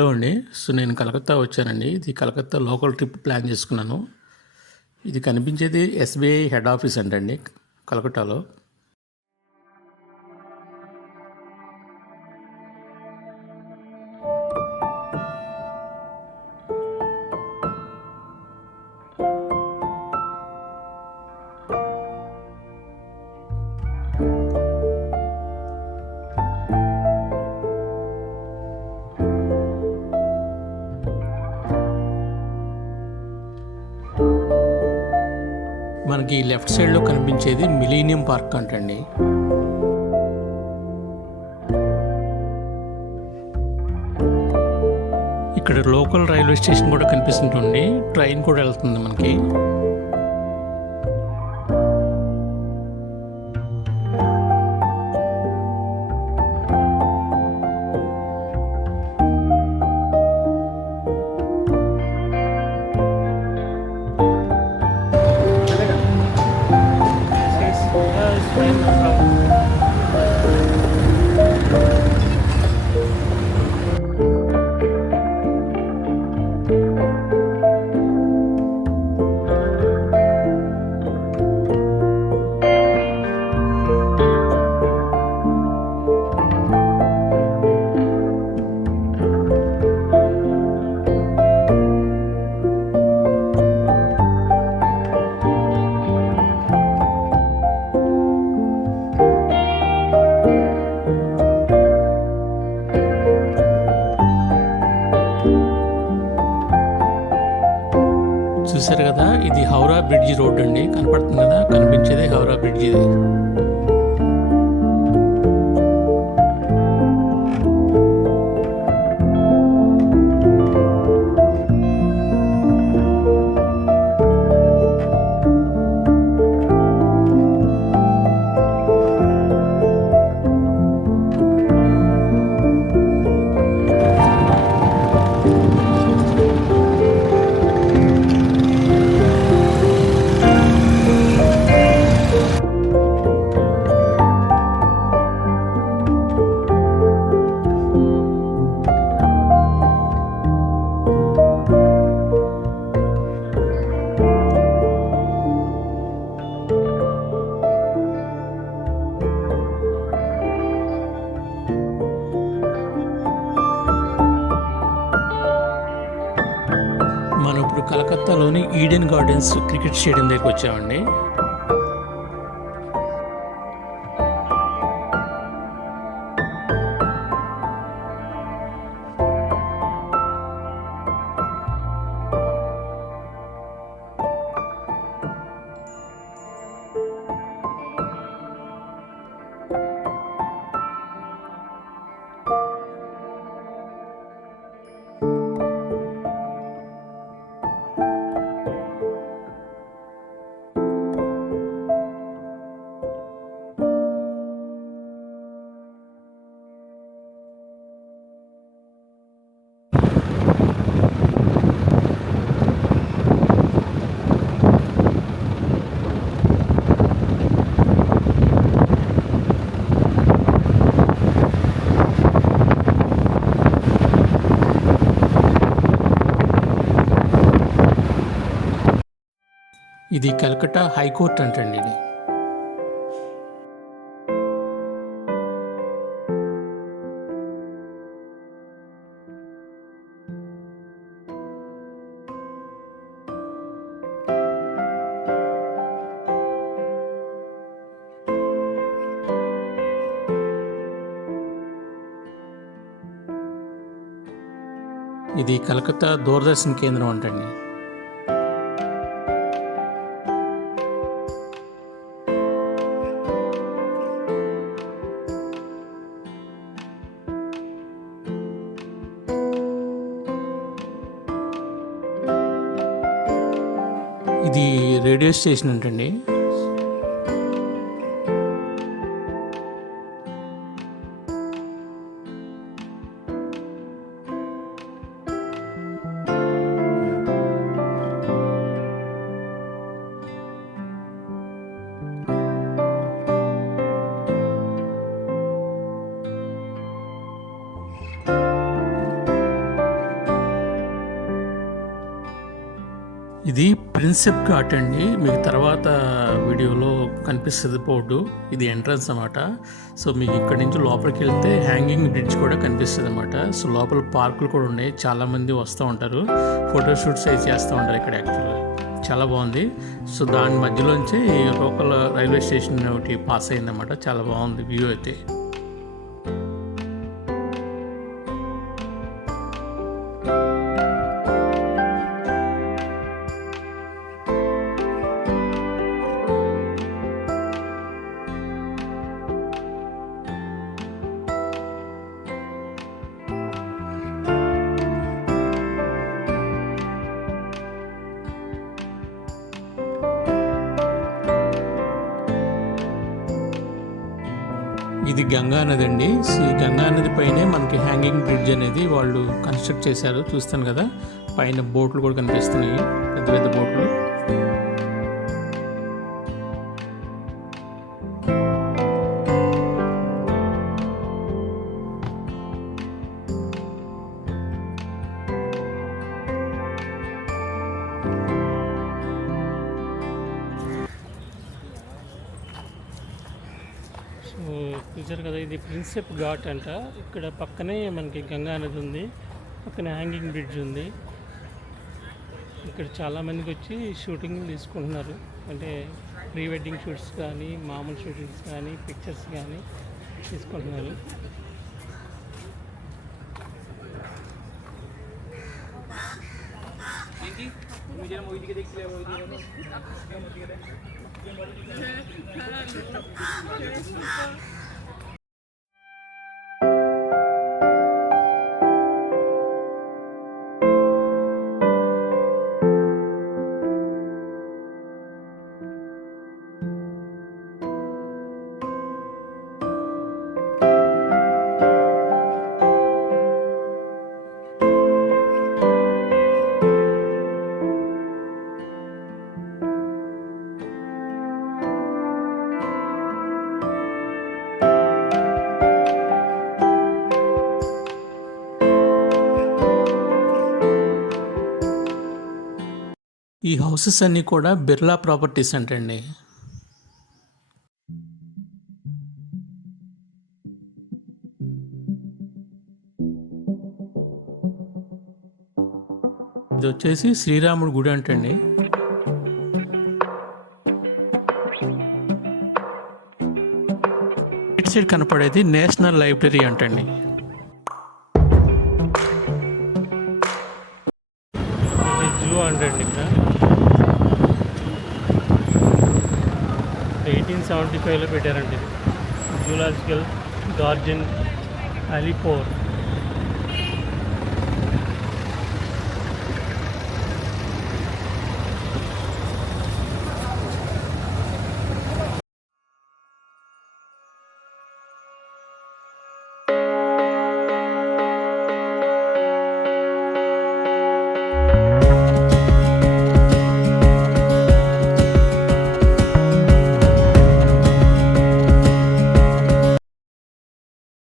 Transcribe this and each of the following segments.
హలో అండి. నేను కలకత్తా వచ్చానండి. ఇది కలకత్తా లోకల్ ట్రిప్ ప్లాన్ చేసుకున్నాను. ఇది కనిపించేది ఎస్బీఐ హెడ్ ఆఫీస్ అంటండి కలకత్తాలో. మనకి లెఫ్ట్ సైడ్లో కనిపించేది మిలీనియం పార్క్ అంటండి. ఇక్కడ లోకల్ రైల్వే స్టేషన్ కూడా కనిపిస్తుంటుంది. ట్రైన్ కూడా వెళ్తుంది మనకి. చూసారు కదా, ఇది హౌరా బ్రిడ్జి రోడ్ అండి. కనపడుతుంది కదా, కనిపించేదే హౌరా బ్రిడ్జి. మనం ఇప్పుడు కలకత్తాలోని ఈడెన్ గార్డెన్స్ క్రికెట్ స్టేడియం దగ్గరికి వచ్చామండి. ఇది కలకత్తా హైకోర్టు అంటండి. ఇది కలకత్తా దూరదర్శన్ కేంద్రం అంటండి. ఇది రేడియో స్టేషన్ అంటండి. ఇది ప్రిన్సెప్ ఘాట్ అండి. మీకు తర్వాత వీడియోలో కనిపిస్తుంది బోర్డు. ఇది ఎంట్రన్స్ అన్నమాట. సో మీకు ఇక్కడ నుంచి లోపలికి వెళ్తే హ్యాంగింగ్ బ్రిడ్జ్ కూడా కనిపిస్తుంది అన్నమాట. సో లోపల పార్కులు కూడా ఉన్నాయి. చాలామంది వస్తూ ఉంటారు, ఫోటోషూట్స్ అవి చేస్తూ ఉంటారు ఇక్కడ. యాక్చువల్గా చాలా బాగుంది. సో దాని మధ్యలోంచి లోకల్ రైల్వే స్టేషన్ ఒకటి పాస్ అయిందన్నమాట. చాలా బాగుంది వ్యూ అయితే. ఇది గంగా నది అండి. ఈ గంగా నది పైనే మనకి హ్యాంగింగ్ బ్రిడ్జ్ అనేది వాళ్ళు కన్స్ట్రక్ట్ చేశారు. చూస్తాను కదా, పైన బోట్లు కూడా కనిపిస్తున్నాయి, పెద్ద పెద్ద బోట్లు. చూసారు కదా, ఇది ప్రిన్సెప్ ఘాట్ అంట. ఇక్కడ పక్కనే మనకి గంగా నది ఉంది, పక్కనే హ్యాంగింగ్ బ్రిడ్జ్ ఉంది. ఇక్కడ చాలామందికి వచ్చి షూటింగ్ తీసుకుంటున్నారు. అంటే ప్రీ వెడ్డింగ్ షూట్స్ కానీ, మామూలు షూటింగ్స్ కానీ, పిక్చర్స్ కానీ తీసుకుంటున్నారు. ఈ హౌసెస్ అన్నీ కూడా బిర్లా ప్రాపర్టీస్ అంటండి. ఇది వచ్చేసి శ్రీరాముడి గుడి అంటండి. ఇటు సైడ్ కనపడేది నేషనల్ లైబ్రరీ అంటండి. జూ అంటండి. ఇక్కడ 1875లో పెట్టారండి. Zoological garden Alipore.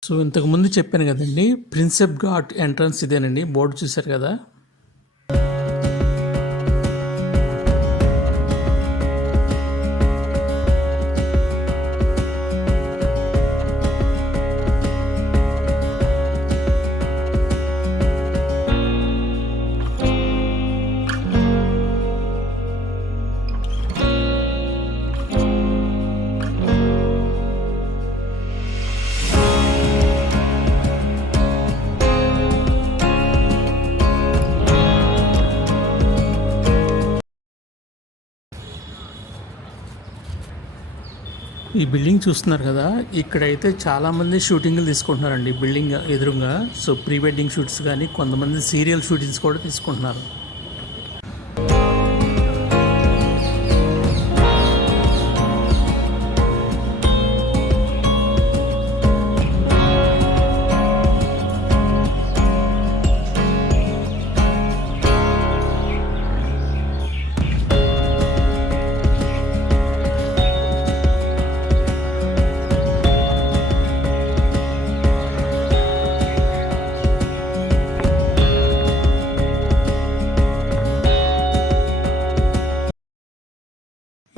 సో ఇంతకుముందు చెప్పాను కదండి, ప్రిన్సెప్ ఘాట్ ఎంట్రన్స్ ఇదేనండి. బోర్డు చూశారు కదా. ఈ బిల్డింగ్ చూస్తున్నారు కదా, ఇక్కడైతే చాలామంది షూటింగ్లు తీసుకుంటున్నారండి బిల్డింగ్ ఎదురుగా. సో ప్రీ వెడ్డింగ్ షూట్స్ కానీ, కొంతమంది సీరియల్ షూటింగ్స్ కూడా తీసుకుంటున్నారు.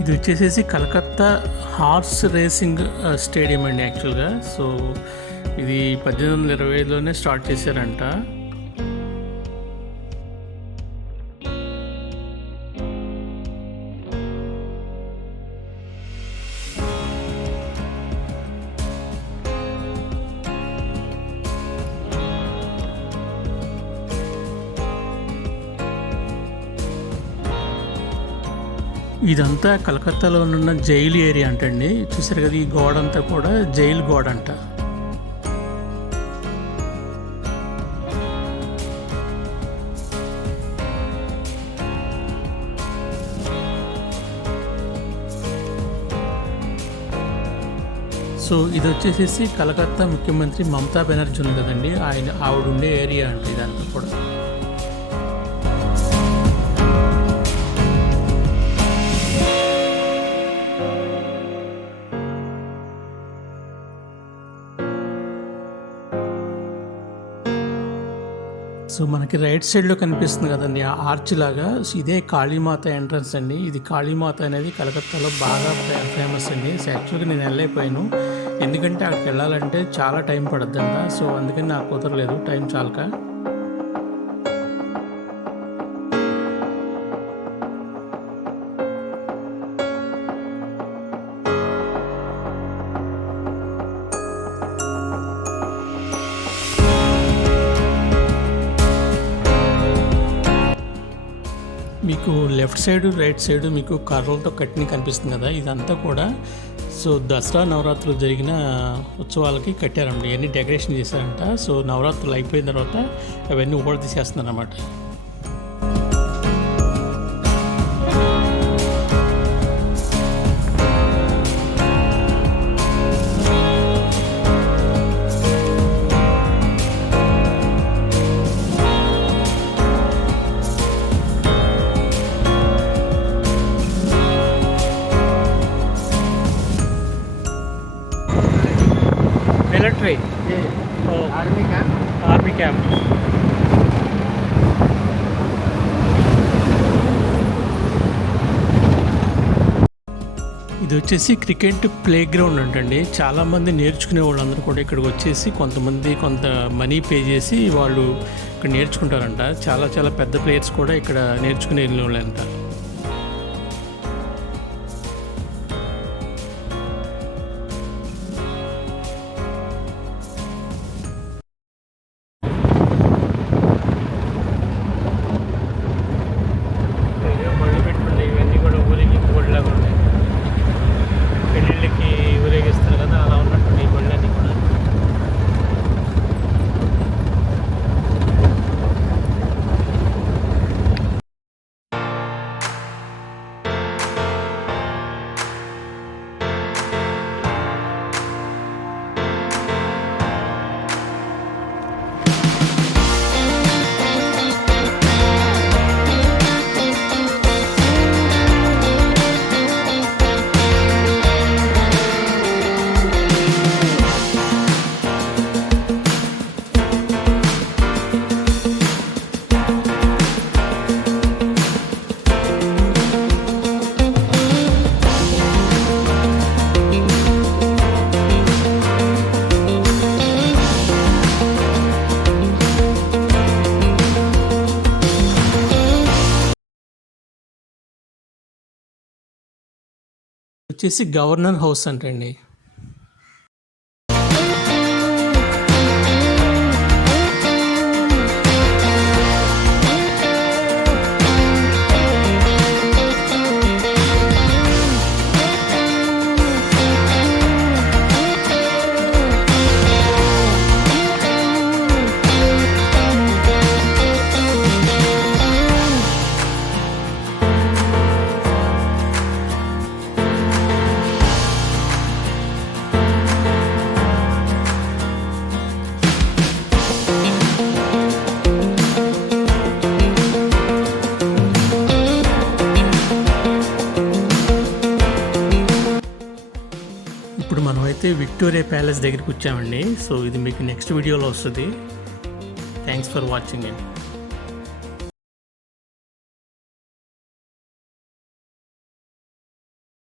ఇది వచ్చేసేసి కలకత్తా హార్స్ రేసింగ్ స్టేడియం అండి యాక్చువల్గా. సో ఇది 1825లోనే స్టార్ట్ చేశారంట. ఇదంతా కలకత్తాలో ఉన్న జైలు ఏరియా అంటండి. చూసారు కదా, ఈ గోడ అంతా కూడా జైలు గోడ అంట. సో ఇది వచ్చేసేసి కలకత్తా ముఖ్యమంత్రి మమతా బెనర్జీ ఉంది కదండి, ఆవిడ ఉండే ఏరియా అంట ఇదంతా కూడా. సో మనకి రైట్ సైడ్లో కనిపిస్తుంది కదండి ఆ ఆర్చ్ లాగా, ఇదే కాళీమాత ఎంట్రన్స్ అండి. ఇది కాళీమాత అనేది కలకత్తాలో బాగా ఫేమస్ అండి. సో యాక్చువల్గా నేను వెళ్ళైపోయాను, ఎందుకంటే అక్కడికి వెళ్ళాలంటే చాలా టైం పడుద్దంట. సో అందుకని నాకు కుదరలేదు, టైం చాలక. మీకు లెఫ్ట్ సైడ్ రైట్ సైడ్ మీకు కర్రలతో కట్టిన కనిపిస్తుంది కదా, ఇదంతా కూడా సో దసరా నవరాత్రులు జరిగిన ఉత్సవాలకి కట్టారండి. ఇవన్నీ డెకరేషన్ చేశారంట. సో నవరాత్రులు అయిపోయిన తర్వాత అవన్నీ ఊడ తీసేస్తున్నారు అన్నమాట. Military army camp. ఇది వచ్చేసి క్రికెట్ ప్లే గ్రౌండ్ అంటండి. చాలామంది నేర్చుకునే వాళ్ళందరూ కూడా ఇక్కడికి వచ్చేసి కొంత మనీ పే చేసి వాళ్ళు ఇక్కడ నేర్చుకుంటారంట. చాలా పెద్ద ప్లేయర్స్ కూడా ఇక్కడ నేర్చుకునే వాళ్ళంట. వచ్చేసి గవర్నర్ హౌస్ అంటండి. ఇప్పుడు మనమైతే విక్టోరియా ప్యాలెస్ దగ్గరికి వచ్చామండి. సో ఇది మీకు నెక్స్ట్ వీడియోలో వస్తుంది. థ్యాంక్స్ ఫర్ వాచింగ్ అండి.